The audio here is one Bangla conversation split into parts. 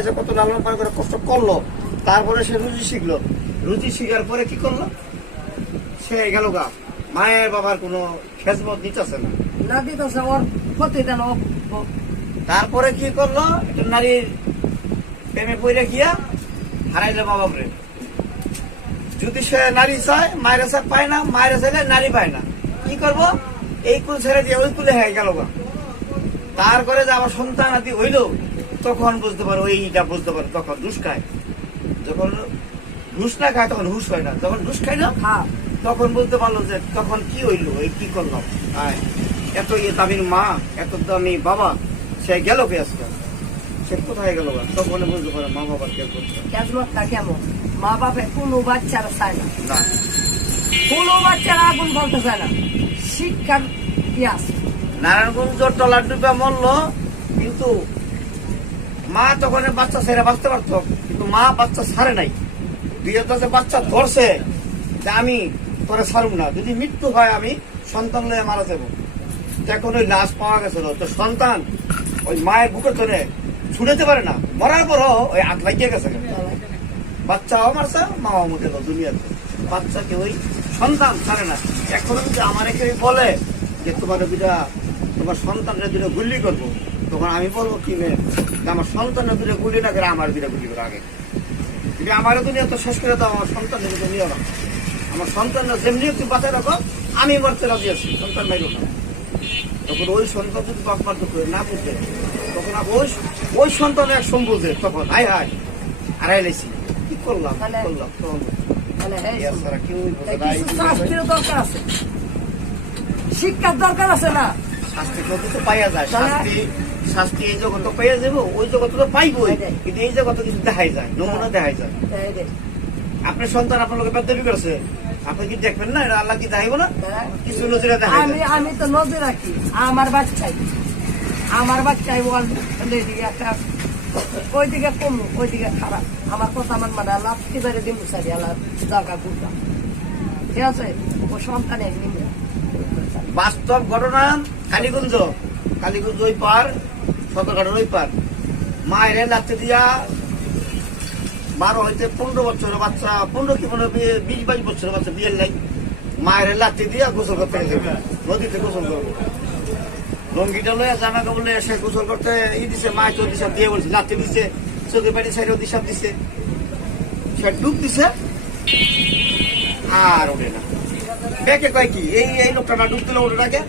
এসে কত লালন পালন করে কষ্ট করলো, তারপরে সে রুজি শিখলো। রুজি শিখার পরে কি করলো, সে গেল গা মায়ের বাবার কোনো খেজমত দিতেছে না, না দিতেছে ওর প্রতিদিন তারপরে কি করলো, একটা নারীর প্রেমে পড়ে গিয়া হারাইলো মা বাপরে। যদি সে নারী চায় মায়ের চায় পায় না, মায়ের চাইলে নারী পায় না, কি করবো, এই কুল ছেড়ে দিয়ে ওই কুলে হয়ে গেল গা। তার করে যে আমার সন্তান আদি হইল, তখন বুঝতে পারো, এইটা বুঝতে পারো, তখন ঘুষ খায়। যখন ঘুষ না খায় তখন হুশ হয় না, যখন ঘুষ খাই না তখন বুঝতে পারলো যে তখন কি হইলো, এই কি করলাম। এত দামির মা, এত দামি বাবা, সে গেল কে আজকে, সে কোথায় গেল, তখন বুঝতে পারে মা বাবার কে করছে। কেমন মা বাপে কোনো বাচ্চারা চায় না, না, কোনো বাচ্চারা আগুন বলতে চায় না। শিক্ষার কি আছে, নারায়ণগঞ্জ টলার ডুবে মরলো, কিন্তু মা তখন বাচ্চা ছেড়ে বাঁচতে পারতো, কিন্তু মা বাচ্চা ছাড়ে নাই। দুই যে বাচ্চা ধরছে যে আমি তোরে ছাড়ুম না, যদি মৃত্যু হয় আমি সন্তান লয়ে মারা যাবো। এখন ওই লাশ পাওয়া গেছিল, তো সন্তান ওই মায়ের বুকে ধরে ছুটাতে পারে না, মরার পরও ওই হাত লাগিয়ে গেছে। বাচ্চাও মারছে, মাও মরে গেল দুনিয়াতে। বাচ্চাকে ওই সন্তান ছাড়ে না। এখন যদি আমার এখানে বলে যে তোমার সন্তানরা দুটো গুলি করবো, তখন আমি বলবো কি মেয়ে, আমার সন্তানের দুটো গুলি না করে আমার দুটো গুলি করে আগে। কিন্তু আমার দুনিয়া তো শেষ করে দাও, আমার সন্তানের দুটো নিয়ে রাখো, আমার সন্তানরা যেমনি একটু বাঁচায় রাখো, আমি মরতে রাজি আছি, সন্তান মাইল না। তখন ওই সন্তান যদি বাপ মার করে না বুঝে, তখন ওই সন্তান এক বুঝে, তখন হাই হাই হারাই লাইছি, কি করলাম তখন দরকার আছে, শিক্ষার দরকার আছে না। শাস্তি তো পাইয়া যায়, শাস্তি এই জগৎ পাইয়া যাবো, ওই জগৎ তো পাইবই, কিন্তু এই জগৎ কিছু দেখাই যায়, নমুনা দেখাই যায়। আপনার সন্তান আপনার লোকের বেদবি করেছে, আপনি কি দেখবেন না, এটা আল্লাহ কি দেখাইব না, কিছু নজরে দেখাই। আমি তো নজর রাখি আমার বাচ্চাই একটা ওইদিকে কম, ওইদিকে খারাপ, আমার কথা আমার মানে আল্লাহ কি ধরে দিন বুঝাই আল্লাহ দরকার বুঝলাম, ঠিক আছে। ও সন্তানের বাস্তব ঘটনা, কালীগঞ্জ ওই পার, সদরঘাটের ওই পার, মায়ের লাথি দিয়া 12 হইতে 15 বছরের বাচ্চা, 15 কি 20-22 বছরের বাচ্চা বিয়ের নাই, মায়ের লাথি দিয়া গোসল করতে গেছে, নদীতে গোসল করবো, লঙ্গিটা লইয়া জামা কাপড় লইয়া সে গোসল করতে দিছে, মায় চোখ দিশাব দিয়ে বলছে, লাথি দিচ্ছে, চোখের বাড়ি সাইডেও দিশাব দিচ্ছে, সে ডুব দিছে আর ওঠে না। বেকে কয় কি, এই লোকটা না ডুব দিল ওটাকে,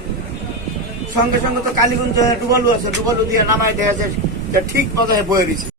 সঙ্গে সঙ্গে তো কালীগঞ্জ ডুবালু আছে, ডুবালু দিয়ে নামায় দেয়া যায়, ঠিক মতো বয়ে দিচ্ছে।